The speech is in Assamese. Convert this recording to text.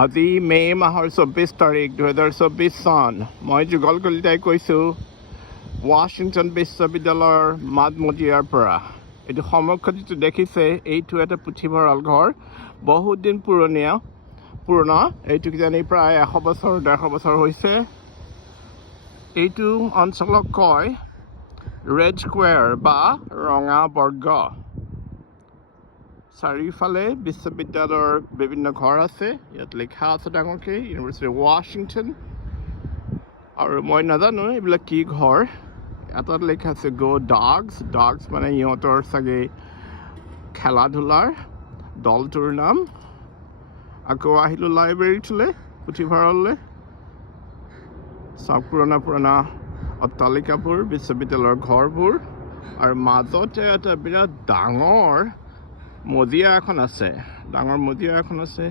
আজি মে' মাহৰ 24 তাৰিখ 2024 চন মই যুগল কলিতাই কৈছোঁ ৱাশ্বিংটন বিশ্ববিদ্যালয়ৰ মাডমজিয়াৰ পৰা। এইটো সন্মুখত যিটো দেখিছে এইটো এটা পুথিভঁৰাল ঘৰ, বহুত দিন পুৰণা। এইটো কিজানি প্ৰায় 100 বছৰ 150 বছৰ হৈছে। এইটো অঞ্চলক কয় ৰেড স্কুৱেৰ বা ৰঙা বৰ্গ। চাৰিওফালে বিশ্ববিদ্যালয়ৰ বিভিন্ন ঘৰ আছে। ইয়াত লিখা আছে ডাঙৰকৈ ইউনিভাৰ্চিটি অফ ৱাশ্বিংটন। আৰু মই নাজানো এইবিলাক কি ঘৰ। এটাত লিখা আছে গ' ডগছ মানে ইহঁতৰ চাগে খেলা ধূলাৰ দলটোৰ নাম। আকৌ আহিলোঁ লাইব্ৰেৰীটোলৈ, পুথিভঁৰাললৈ। চব পুৰণা অট্টালিকাবোৰ, বিশ্ববিদ্যালয়ৰ ঘৰবোৰ, আৰু মাজতে এটা বিৰাট ডাঙৰ মজিয়া এখন আছে।